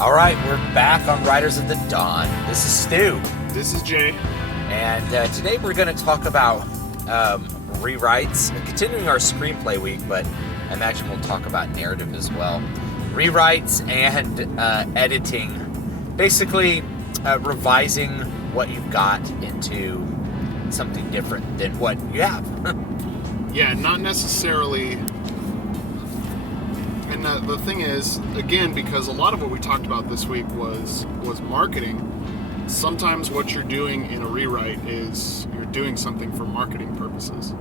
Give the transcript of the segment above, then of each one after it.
All right, we're back on Riders of the Dawn. This is Stu. This is Jay. And today we're going to talk about rewrites, continuing our screenplay week, but I imagine we'll talk about narrative as well. Rewrites and editing, basically revising what you've got into something different than what you have. Yeah, not necessarily. And the thing is, again, because a lot of what we talked about this week was marketing, sometimes what you're doing in a rewrite is you're doing something for marketing purposes.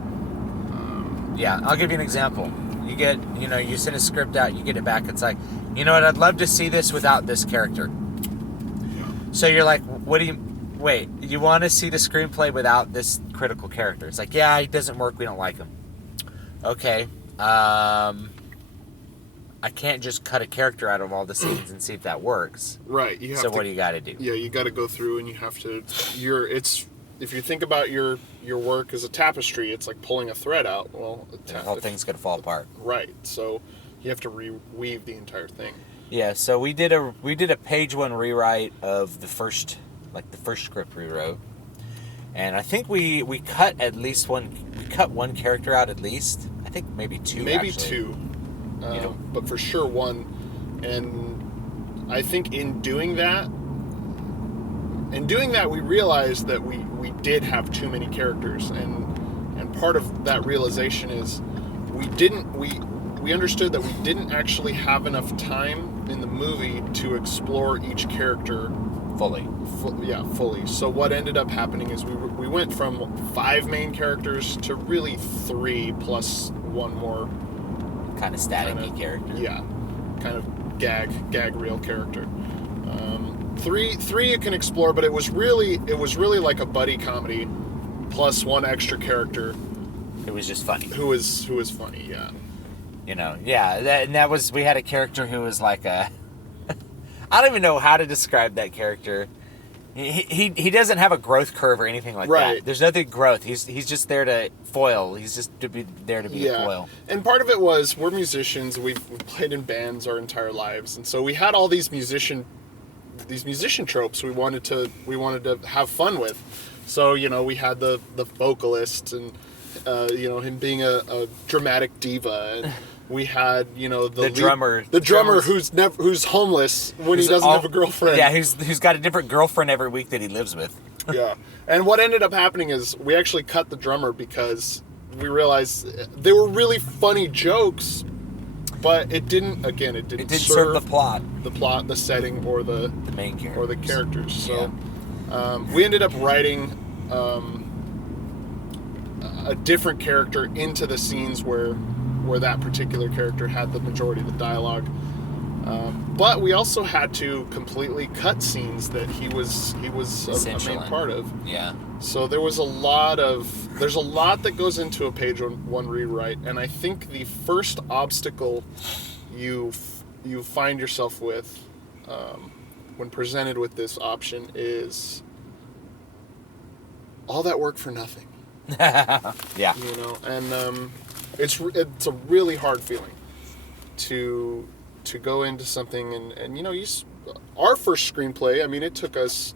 Yeah, I'll give you an example. You send a script out, you get it back, it's like, you know what, I'd love to see this without this character. Yeah. So you're like, wait, you want to see the screenplay without this critical character? It's like, yeah, it doesn't work, we don't like him. Okay, I can't just cut a character out of all the scenes and see if that works. Right. What do you got to do? Yeah, you got to go through and you have to. If you think about your work as a tapestry, it's like pulling a thread out. Well, The whole thing's gonna fall apart. Right. So you have to reweave the entire thing. Yeah. So we did a page one rewrite of the first script we wrote, and I think we cut at least one. We cut one character out at least. I think maybe two. Maybe actually. two. But for sure one. And I think in doing that, we realized that we did have too many characters, and part of that realization is we understood that we didn't actually have enough time in the movie to explore each character fully. Fully. So what ended up happening is we went from 5 main characters to really 3 plus one more Kind of static character. Yeah, kind of gag reel character. 3 you can explore, but it was really like a buddy comedy, plus one extra character. It was just funny. Who was funny, yeah. We had a character who was like a. I don't even know how to describe that character. He doesn't have a growth curve or anything like that. There's nothing growth. He's just there to foil. He's just there to be a foil. And part of it was we're musicians. We've played in bands our entire lives, and so we had all these musician tropes we wanted to have fun with. So we had the vocalist and him being a dramatic diva. And we had the drummer who's homeless when he doesn't have a girlfriend. Yeah, who's got a different girlfriend every week that he lives with. Yeah, and what ended up happening is we actually cut the drummer because we realized they were really funny jokes, but it didn't serve the plot, the setting, or the main characters. or the characters. So we ended up writing a different character into the scenes where that particular character had the majority of the dialogue. But we also had to completely cut scenes that he was a main part of. Yeah. So there's a lot that goes into a page one rewrite, and I think the first obstacle you find yourself with when presented with this option is all that work for nothing. Yeah. And it's a really hard feeling to go into something and our first screenplay. I mean, it took us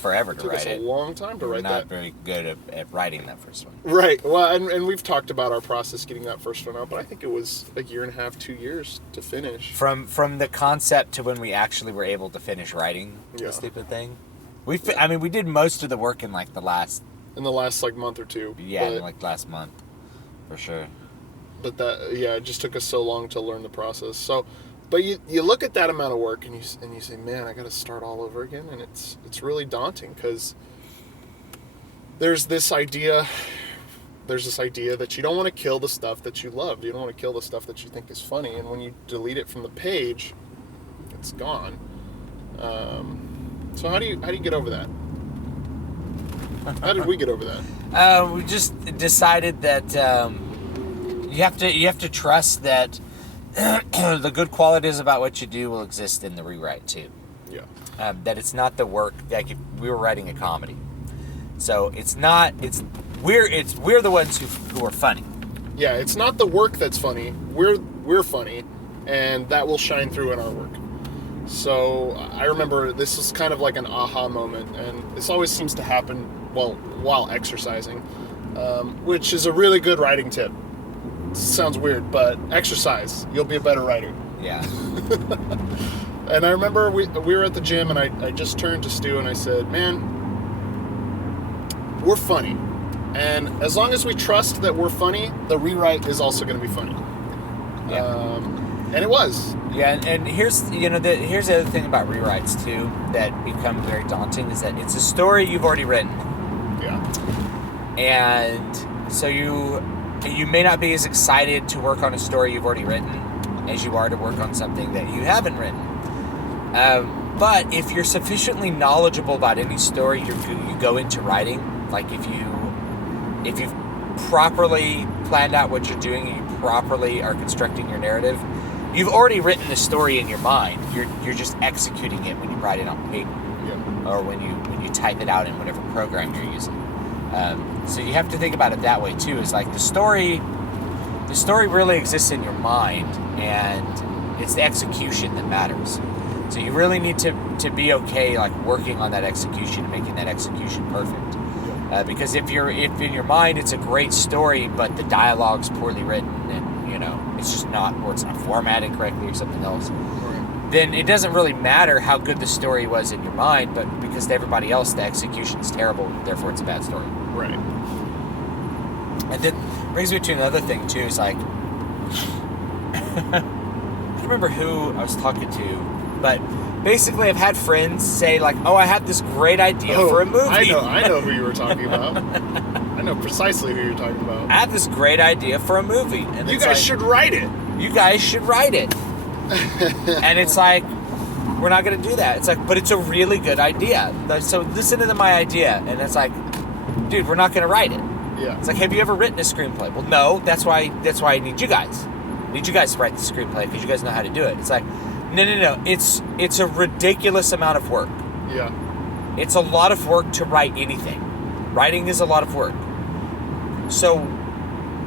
forever to write it. Took us a long time to write that. We're not very good at writing that first one. Right. Well, and we've talked about our process getting that first one out, but I think it was a year and a half, 2 years to finish. From the concept to when we actually were able to finish writing the stupid thing. We did most of the work in like the last month or two. Yeah, last month, for sure. But it just took us so long to learn the process. So, but you look at that amount of work and you say, man, I got to start all over again, and it's really daunting because there's this idea that you don't want to kill the stuff that you loved. You don't want to kill the stuff that you think is funny, and when you delete it from the page, it's gone. So how do you get over that? How did we get over that? We just decided that you have to trust that the good qualities about what you do will exist in the rewrite too. Yeah. That it's not the work. Like if we were writing a comedy, so we're the ones who are funny. Yeah, it's not the work that's funny. We're funny, and that will shine through in our work. So I remember this was kind of like an aha moment, and this always seems to happen while exercising, which is a really good writing tip. Sounds weird, but exercise. You'll be a better writer. Yeah. And I remember we were at the gym, and I just turned to Stu and I said, man, we're funny. And as long as we trust that we're funny, the rewrite is also going to be funny. Yeah. And it was. Yeah, and here's here's the other thing about rewrites too that become very daunting is that it's a story you've already written. Yeah. And so you may not be as excited to work on a story you've already written as you are to work on something that you haven't written. But if you're sufficiently knowledgeable about any story you go into writing, like if you've properly planned out what you're doing and you properly are constructing your narrative, you've already written the story in your mind. You're just executing it when you write it on paper, or when you type it out in whatever program you're using. So you have to think about it that way too. Is like the story really exists in your mind, and it's the execution that matters. So you really need to be okay, like working on that execution and making that execution perfect. Because if in your mind it's a great story, but the dialogue's poorly written and it's just not, or it's not formatted correctly or something else, then it doesn't really matter how good the story was in your mind, but because to everybody else the execution's terrible, therefore it's a bad story. Right. And then brings me to another thing too, is like I don't remember who I was talking to, but basically I've had friends say like, oh, I had this great idea for a movie. I know who you were talking about. I know precisely who you're talking about. I have this great idea for a movie. And you guys should write it. You guys should write it. And it's like, we're not going to do that. It's like, but it's a really good idea. So listen to my idea. And it's like, dude, we're not going to write it. Yeah. It's like, have you ever written a screenplay? Well, no. That's why I need you guys. I need you guys to write the screenplay because you guys know how to do it. It's like, no. It's a ridiculous amount of work. Yeah. It's a lot of work to write anything. Writing is a lot of work. So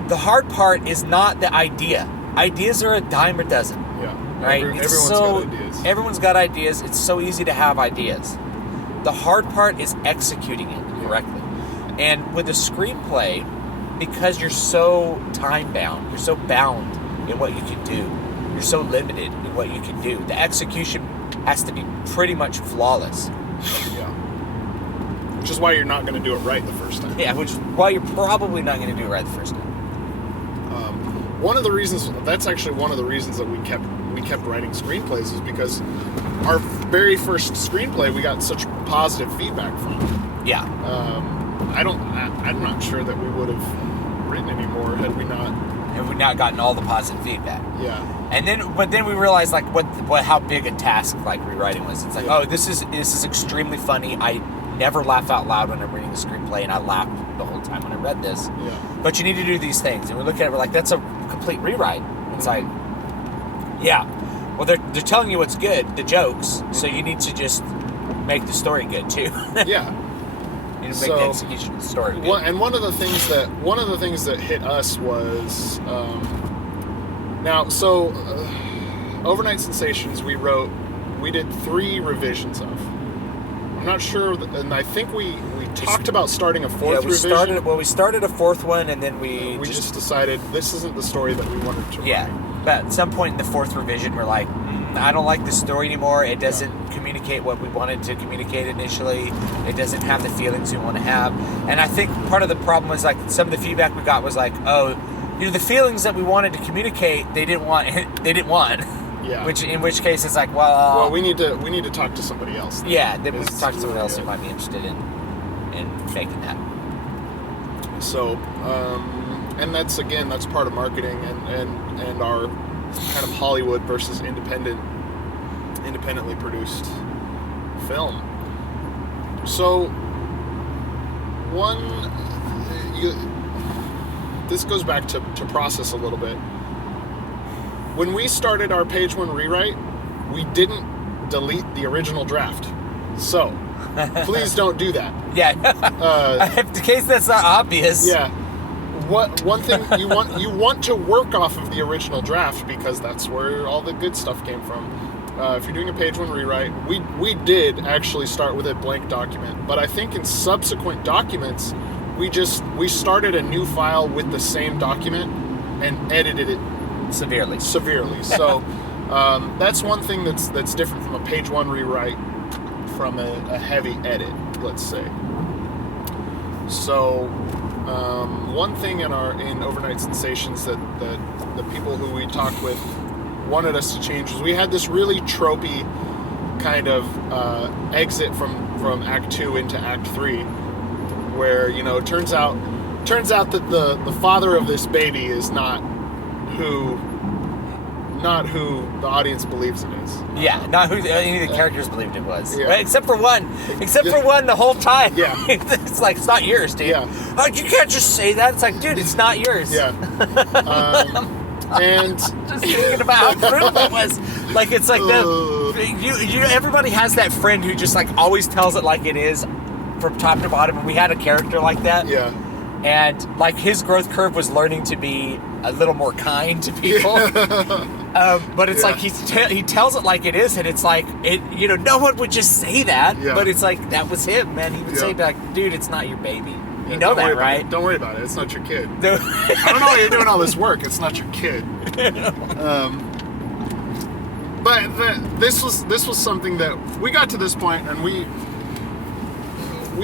the hard part is not the idea. Ideas are a dime a dozen. Yeah. Right? Everyone's got ideas. Everyone's got ideas. It's so easy to have ideas. The hard part is executing it correctly. And with a screenplay, because you're so time-bound, you're so bound in what you can do, you're so limited in what you can do, the execution has to be pretty much flawless. Yeah. Which is why you're not going to do it right the first time. Yeah, which is why you're probably not going to do it right the first time. That's actually one of the reasons that we kept writing screenplays, is because our very first screenplay we got such positive feedback from. Yeah. I'm not sure that we would have written any more had we not gotten all the positive feedback. Yeah. But then we realized like how big a task like rewriting was. It's like, oh, this is extremely funny. I never laugh out loud when I'm reading a screenplay, and I laughed the whole time when I read this. Yeah. But you need to do these things, and we look at it, we're like, that's a complete rewrite. It's like, yeah, well, they're telling you what's good, the jokes, so you need to just make the story good too. Yeah. You need to make the execution of the story good. And one of the things that hit us was Overnight Sensations we did 3 revisions of. I'm not sure, and I think we talked about starting a 4th revision. We started a 4th one, and then we just decided this isn't the story that we wanted to write. Yeah, but at some point in the 4th revision, we're like, I don't like this story anymore. It doesn't communicate what we wanted to communicate initially. It doesn't have the feelings we want to have. And I think part of the problem was like some of the feedback we got was like, oh, the feelings that we wanted to communicate, they didn't want. Yeah. In which case it's like, well, we need to talk to somebody else. Then. Yeah, then we talk to someone else who might be interested in making that. So, and that's part of marketing and our kind of Hollywood versus independently produced film. So, this goes back to process a little bit. When we started our page 1 rewrite, we didn't delete the original draft. So, please don't do that. Yeah. In case that's not obvious. Yeah. One thing you want to work off of the original draft, because that's where all the good stuff came from. if you're doing a page one rewrite, we did actually start with a blank document, but I think in subsequent documents, we started a new file with the same document and edited it Severely. So that's one thing that's different from a page one rewrite from a heavy edit, let's say. So one thing in Overnight Sensations that the people who we talked with wanted us to change was we had this really tropey kind of exit from Act 2 into Act 3, where, you know, it turns out that the father of this baby is not who the audience believes it is. Yeah, not who any of the characters believed it was. Yeah. Right? Except for one the whole time. Yeah. It's like, it's not yours, dude. Yeah. Oh, you can't just say that. It's like, dude, it's not yours. Yeah. And Just thinking about how brutal it was. Like, it's like everybody has that friend who just like always tells it like it is from top to bottom, and we had a character like that. yeah. And like his growth curve was learning to be a little more kind to people. But it's like he tells it like it is, and it's like no one would just say that. Yeah. But it's like that was him, man. He would say like, "Dude, it's not your baby." You know that, right? Don't worry about it. It's not your kid. I don't know why you're doing all this work. It's not your kid. But this was something that we got to this point, and we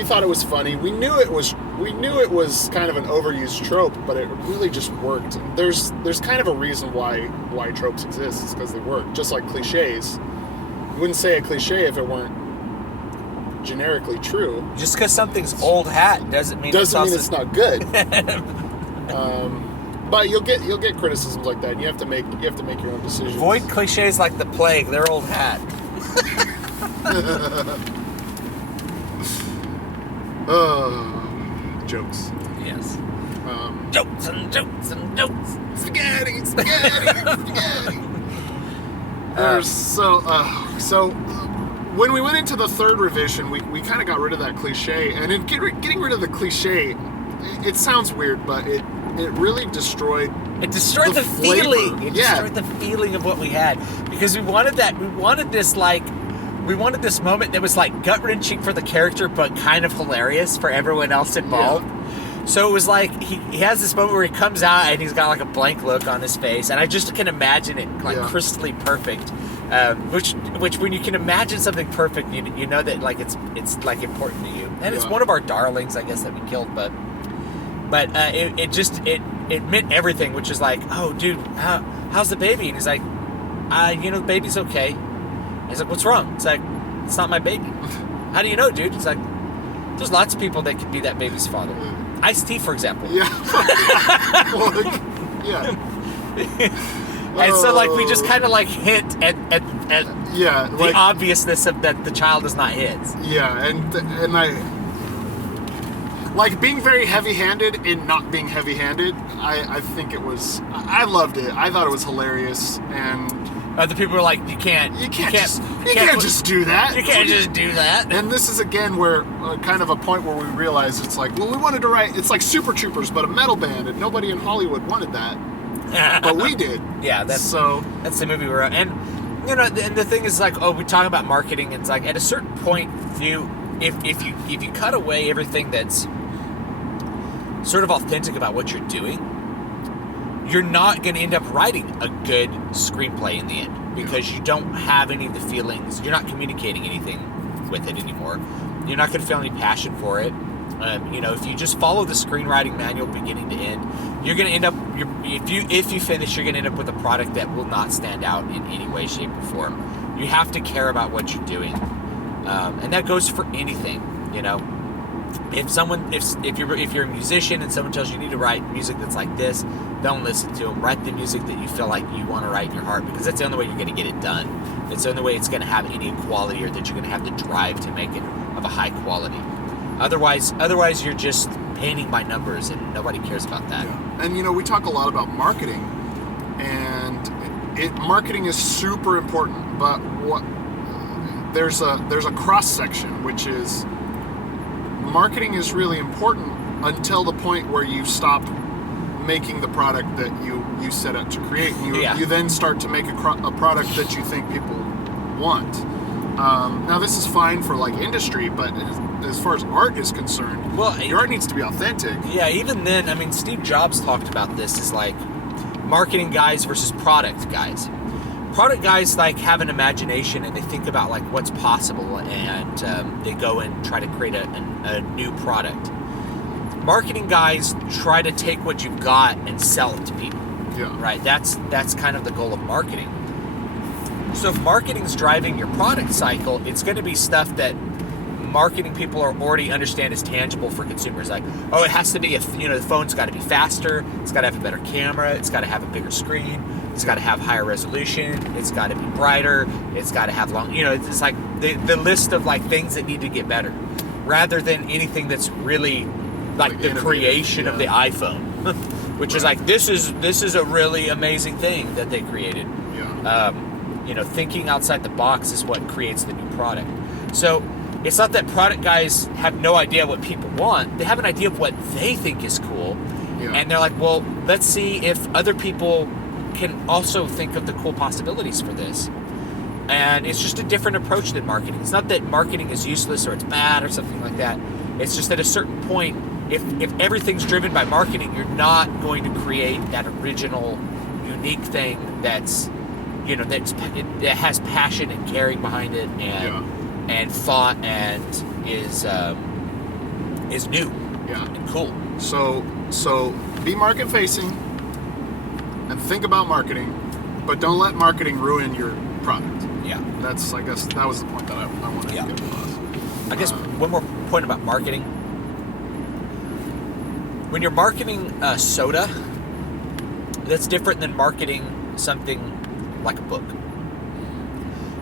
thought it was funny. We knew it was kind of an overused trope, but it really just worked. There's kind of a reason why tropes exist. It's because they work. Just like cliches. You wouldn't say a cliche if it weren't generically true. Just because something's old hat doesn't mean it's not good. But you'll get criticisms like that, and you have to make your own decisions. Avoid cliches like the plague. They're old hat. Jokes. Yes. Jokes and jokes and jokes. Spaghetti. So when we went into the third revision, we kind of got rid of that cliche, and in getting rid of the cliche, it sounds weird, but it really destroyed. It destroyed the feeling. It destroyed the feeling of what we had, because we wanted that. We wanted this moment that was like gut-wrenching for the character, but kind of hilarious for everyone else involved. Yeah. So it was like he has this moment where he comes out and he's got like a blank look on his face, and I just can imagine it like crystally perfect. Which when you can imagine something perfect, you know that like it's like important to you, and it's one of our darlings, I guess, that we killed, but it meant everything, which is like, oh dude, how's the baby? And he's like, the baby's okay. And he's like, what's wrong? It's like, it's not my baby. How do you know, dude? It's like, there's lots of people that could be that baby's father. Ice-T, for example. Yeah. And so, like, we just kind of, like, hint at the obviousness of that the child is not his. Yeah, and I... Like, being very heavy-handed in not being heavy-handed, I think it was... I loved it. I thought it was hilarious, and... Other people were like, you can't just do that. You can't just do that. And this is, again, where kind of a point where we realized it's like, well, we wanted to write... It's like Super Troopers, but a metal band, and nobody in Hollywood wanted that. But we did. Yeah, that's the movie we're at. And, and the thing is, like, we talk about marketing, and it's like, at a certain point, if you cut away everything that's sort of authentic about what you're doing, you're not going to end up writing a good screenplay in the end, because you don't have any of the feelings. You're not communicating anything with it anymore. You're not going to feel any passion for it. If you just follow the screenwriting manual beginning to end, you're going to end up, if you finish, you're going to end up with a product that will not stand out in any way, shape, or form. You have to care about what you're doing. And that goes for anything, If you're a musician and someone tells you need to write music that's like this, don't listen to them. Write the music that you feel like you want to write in your heart, because that's the only way you're going to get it done. It's the only way it's going to have any quality, or that you're going to have the drive to make it of a high quality. Otherwise you're just painting by numbers, and nobody cares about that. Yeah. And we talk a lot about marketing, and marketing is super important. But there's a cross section, which is marketing is really important until the point where you stop making the product that you set out to create. And you then start to make a product that you think people want. Now this is fine for like industry, but as far as art is concerned, your art needs to be authentic. Yeah, even then, I mean, Steve Jobs talked about this as like marketing guys versus product guys. Product guys like have an imagination and they think about like what's possible, and they go and try to create a new product. Marketing guys try to take what you've got and sell it to people. Yeah. Right? That's kind of the goal of marketing. So if marketing's driving your product cycle, it's going to be stuff that marketing people already understand is tangible for consumers. Like, oh, it has to be, the phone's got to be faster, it's got to have a better camera, it's got to have a bigger screen, it's got to have higher resolution, it's got to be brighter, it's got to have long, it's like the list of like things that need to get better, rather than anything that's really like the creation of the iPhone, which is like, this is a really amazing thing that they created. Yeah. Thinking outside the box is what creates the new product. So it's not that product guys have no idea what people want. They have an idea of what they think is cool. Yeah. And they're like, well, let's see if other people can also think of the cool possibilities for this. And it's just a different approach than marketing. It's not that marketing is useless or it's bad or something like that. It's just at a certain point, if everything's driven by marketing, you're not going to create that original, unique thing that's, that has passion and caring behind it, and thought, and is new, and cool. So be market facing and think about marketing, but don't let marketing ruin your product. Yeah, I guess that was the point that I wanted to get across. I guess one more point about marketing. When you're marketing soda, that's different than marketing something like a book.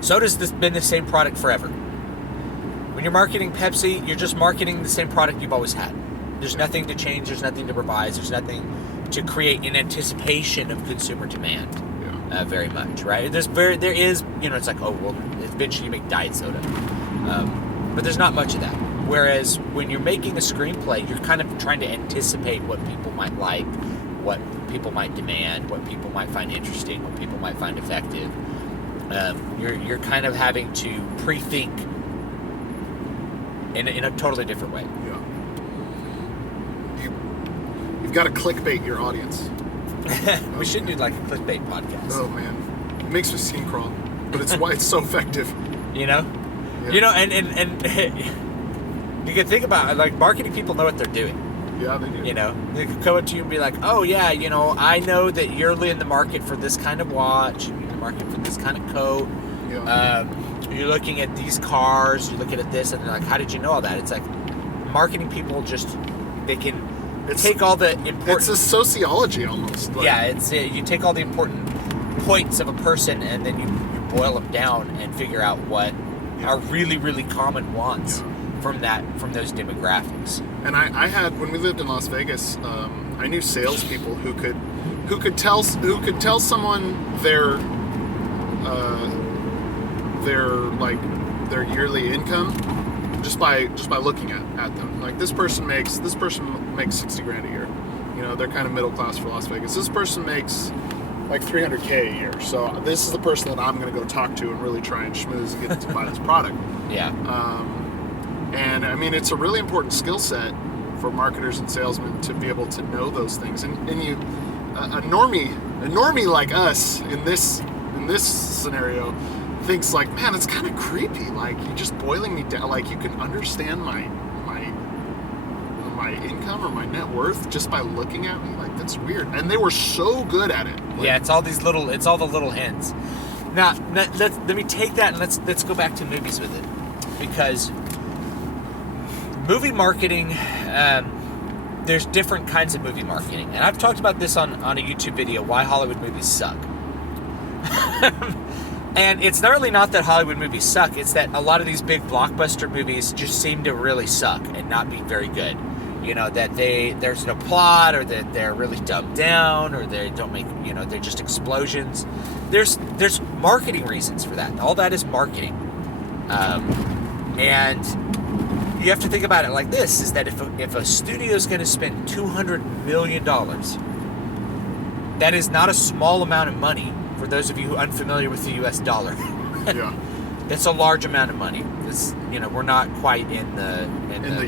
Soda's been the same product forever. When you're marketing Pepsi, you're just marketing the same product you've always had. There's nothing to change, there's nothing to revise, there's nothing to create in anticipation of consumer demand. Very much, right? There is, it's like, oh, well, eventually you make diet soda. But there's not much of that. Whereas when you're making a screenplay, you're kind of trying to anticipate what people might like, what people might demand, what people might find interesting, what people might find effective. You're kind of having to pre-think in a totally different way. Yeah. You've got to clickbait your audience. We should do like a clickbait podcast. Oh man, it makes me skin crawl, but it's why it's so effective. And you can think about it, like marketing people know what they're doing. Yeah, they do. They could come up to you and be like, oh yeah, I know that you're in the market for this kind of watch, you're in the market for this kind of coat. Yeah. You're looking at these cars, you're looking at this, and they're like, how did you know all that? It's like marketing people they can take all the important... It's a sociology almost. You take all the important points of a person and then you boil them down and figure out what are really, really common wants from those demographics. And I had, when we lived in Las Vegas, I knew salespeople who could tell someone their yearly income just by looking at them. Like this person makes $60,000 a year. They're kind of middle class for Las Vegas. This person makes like $300K a year. So this is the person that I'm going to go talk to and really try and schmooze and get them to buy this product. Yeah. And I mean, it's a really important skill set for marketers and salesmen to be able to know those things. And a normie like us in this scenario thinks like, man, it's kind of creepy. Like you're just boiling me down. Like you can understand my income or my net worth just by looking at me. Like that's weird. And they were so good at it. Like, it's all the little hints. Now let me take that and let's go back to movies with it, because movie marketing, there's different kinds of movie marketing, and I've talked about this on a YouTube video, why Hollywood movies suck. And it's really not that Hollywood movies suck, it's that a lot of these big blockbuster movies just seem to really suck and not be very good. That there's no plot, or that they're really dumbed down, or they don't make, they're just explosions. There's marketing reasons for that. All that is marketing. And you have to think about it like this, is that if a studio is going to spend $200 million, that is not a small amount of money for those of you who are unfamiliar with the US dollar. Yeah. That's a large amount of money. This, we're not quite in the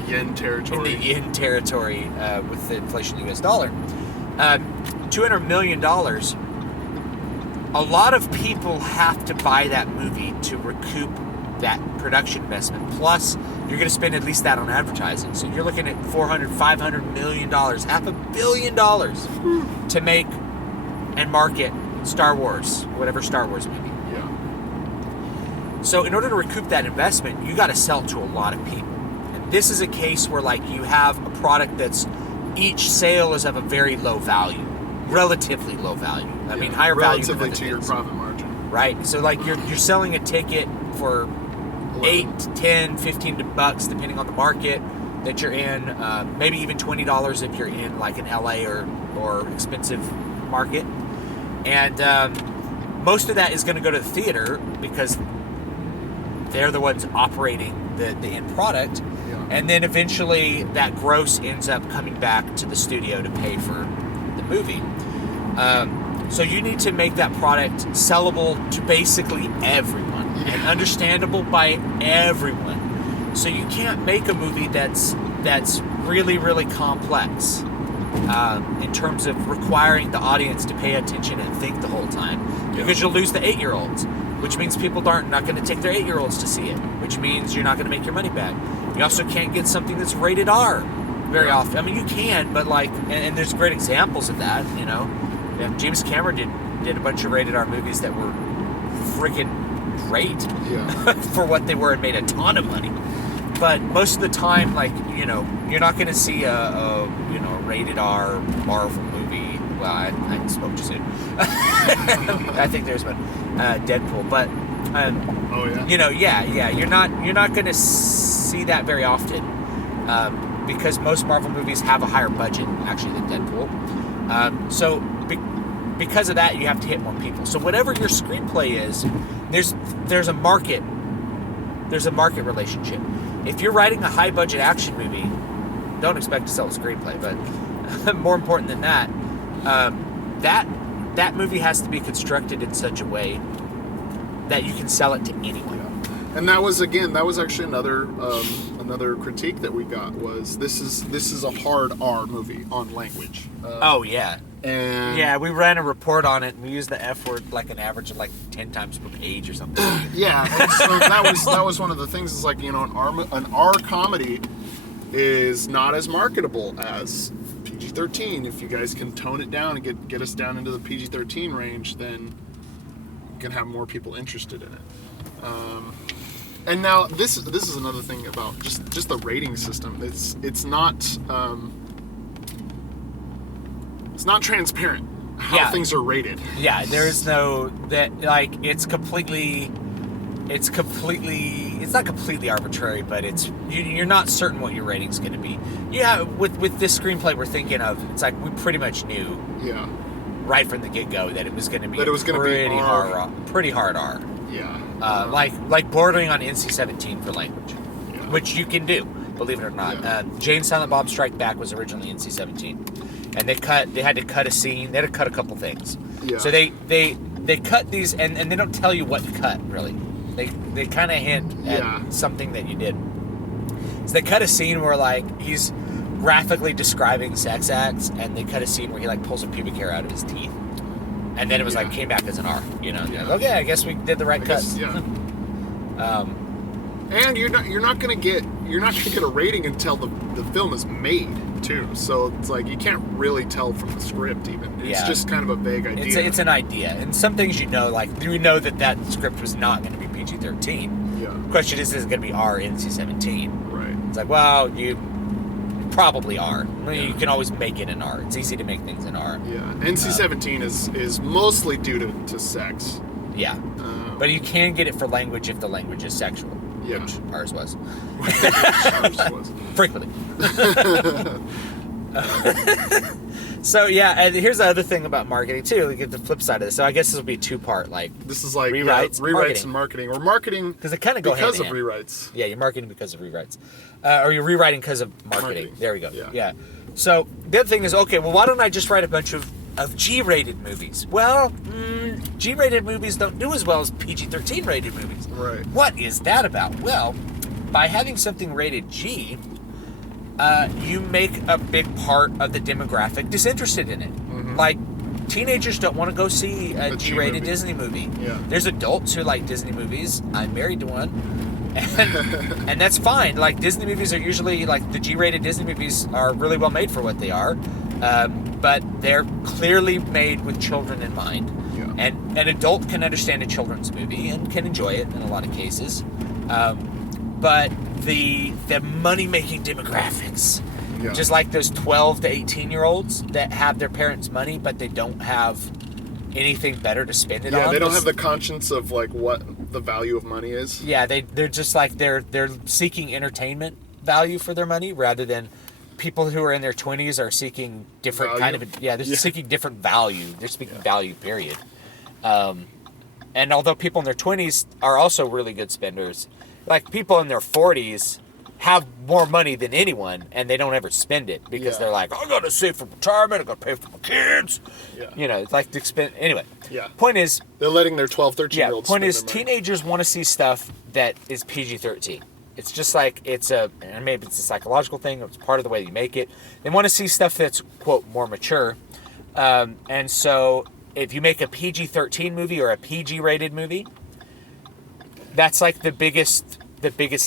yen territory. In the yen territory with the inflation of the U.S. dollar. $200 million. A lot of people have to buy that movie to recoup that production investment. Plus, you're going to spend at least that on advertising. So you're looking at $400-500 million, $500 million to make and market Star Wars, whatever Star Wars movie. Yeah. So in order to recoup that investment, you got to sell to a lot of people. And this is a case where you have a product that's each sale is of a very low value, relatively low value. I mean, higher value than relatively to your things. profit margin. Right. So you're selling a ticket for $8, 10, $15 depending on the market that you're in. Maybe even $20 if you're in an LA or expensive market. And most of that is going to go to the theater because they're the ones operating the end product. Yeah. And then eventually that gross ends up coming back to the studio to pay for the movie. So you need to make that product sellable to basically everyone and understandable by everyone. So you can't make a movie that's really, really complex in terms of requiring the audience to pay attention and think the whole time, because you'll lose the 8-year-olds, which means people are not going to take their 8-year-olds to see it, which means you're not going to make your money back. You also can't get something that's rated R very often. I mean, you can, but and there's great examples of that, And James Cameron did a bunch of rated R movies that were freaking great for what they were and made a ton of money. But most of the time, you're not going to see a rated R Marvel movie. Well, I spoke too soon. I think there's one, Deadpool, but you're not going to see that very often because most Marvel movies have a higher budget actually than Deadpool. So because of that, you have to hit more people. So whatever your screenplay is, there's a market relationship. If you're writing a high budget action movie, don't expect to sell a screenplay. But more important than that, that movie has to be constructed in such a way that you can sell it to anyone. Yeah. And that was actually another critique that we got was this is a hard R movie on language. And we ran a report on it and we used the F word an average of 10 times per page or something. Yeah, and so that was one of the things is an R comedy is not as marketable as PG-13. If you guys can tone it down and get us down into the PG-13 range, then you can have more people interested in it. And now this is another thing about just the rating system. It's not transparent how things are rated. Yeah, there's no that it's not completely arbitrary, but you're not certain what your rating's going to be. Yeah, with this screenplay we're thinking of, it's we pretty much knew right from the get-go that it was going to be pretty hard R. Yeah. Bordering on NC-17 for language, which you can do, believe it or not. Yeah. Jane Silent Bob Strike Back was originally NC-17, and they had to cut a scene. They had to cut a couple things. Yeah. So they cut these, and they don't tell you what to cut really. They kind of hint at something that you did. So they cut a scene where he's graphically describing sex acts, and they cut a scene where he pulls a pubic hair out of his teeth. And then it was came back as an R, Okay, I guess we did the right cut. And you're not gonna get a rating until the film is made too. So it's you can't really tell from the script even. It's just kind of a vague idea. It's an idea, and some things you know that script was not going to be PG-13. Yeah. The question is it going to be R NC-17? Right. It's you probably are. You can always make it an R. It's easy to make things an R. Yeah. NC-17 is mostly due to sex. Yeah. But you can get it for language if the language is sexual. Yeah. Which ours was. Ours was. Frequently. So and here's the other thing about marketing too. We get the flip side of this. So I guess this will be two-part. This is rewrites and marketing, or marketing because they kind of go hand in hand. Rewrites. Yeah, you're marketing because of rewrites, or you're rewriting because of marketing. There we go. Yeah. So the other thing is, okay, well, why don't I just write a bunch of G-rated movies? Well, then G-rated movies don't do as well as PG-13 rated movies. Right. What is that about? Well, by having something rated G, you make a big part of the demographic disinterested in it. Mm-hmm. Like, teenagers don't want to go see a G-rated movie. Disney movie. Yeah. There's adults who like Disney movies. I'm married to one. And that's fine. Like, Disney movies are usually, like, the G-rated Disney movies are really well made for what they are. But they're clearly made with children in mind. Yeah. And an adult can understand a children's movie and can enjoy it in a lot of cases. But the money-making demographics, Yeah. just like those 12 to 18-year-olds that have their parents' money, but they don't have anything better to spend it on. Yeah, they don't have the conscience of, like, what the value of money is. Yeah, they're just like, they're seeking entertainment value for their money rather than people who are in their 20s are seeking different Value? they're seeking different value. They're speaking value, period. And although people in their 20s are also really good spenders, like, people in their 40s have more money than anyone, and they don't ever spend it because they're like, I gotta save for retirement, I gotta pay for my kids. Yeah. You know, it's like the expense. Anyway, Yeah. point is, They're letting their 12, 13-year-olds point spend is, their money. teenagers want to see stuff that is PG-13. It's just like, and maybe it's a psychological thing, it's part of the way you make it. They want to see stuff that's, quote, more mature. And so, if you make a PG-13 movie or a PG-rated movie, that's like the biggest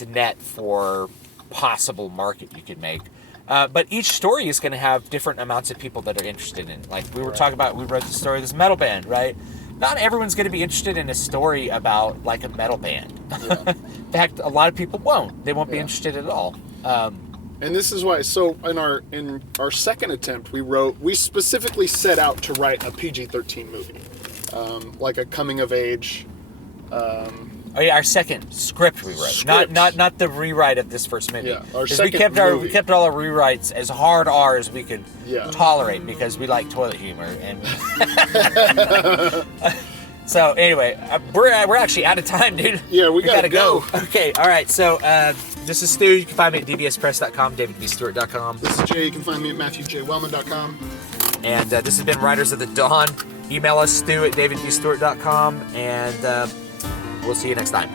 net for possible market you could make. But each story is going to have different amounts of people that are interested in it. Like, we were talking about, we wrote the story of this metal band, right? Not everyone's going to be interested in a story about, like, a metal band. Yeah. In fact, a lot of people won't. They won't be interested at all. And this is why. So in our second attempt, we specifically set out to write a PG-13 movie, like a coming of age. Oh yeah, our second script we wrote, Script. not the rewrite of this first movie. Yeah, our 'Cause second we movie. kept all our rewrites as hard R as we could Yeah. tolerate because we like toilet humor and. So anyway, we're actually out of time, dude. Yeah, we gotta go. go. Okay, all right. So this is Stu. You can find me at dbspress.com, davidbstewart.com, This is Jay. You can find me at matthewjwellman.com. and this has been Writers of the Dawn. Email us, Stu at davidbstewart.com, and we'll see you next time.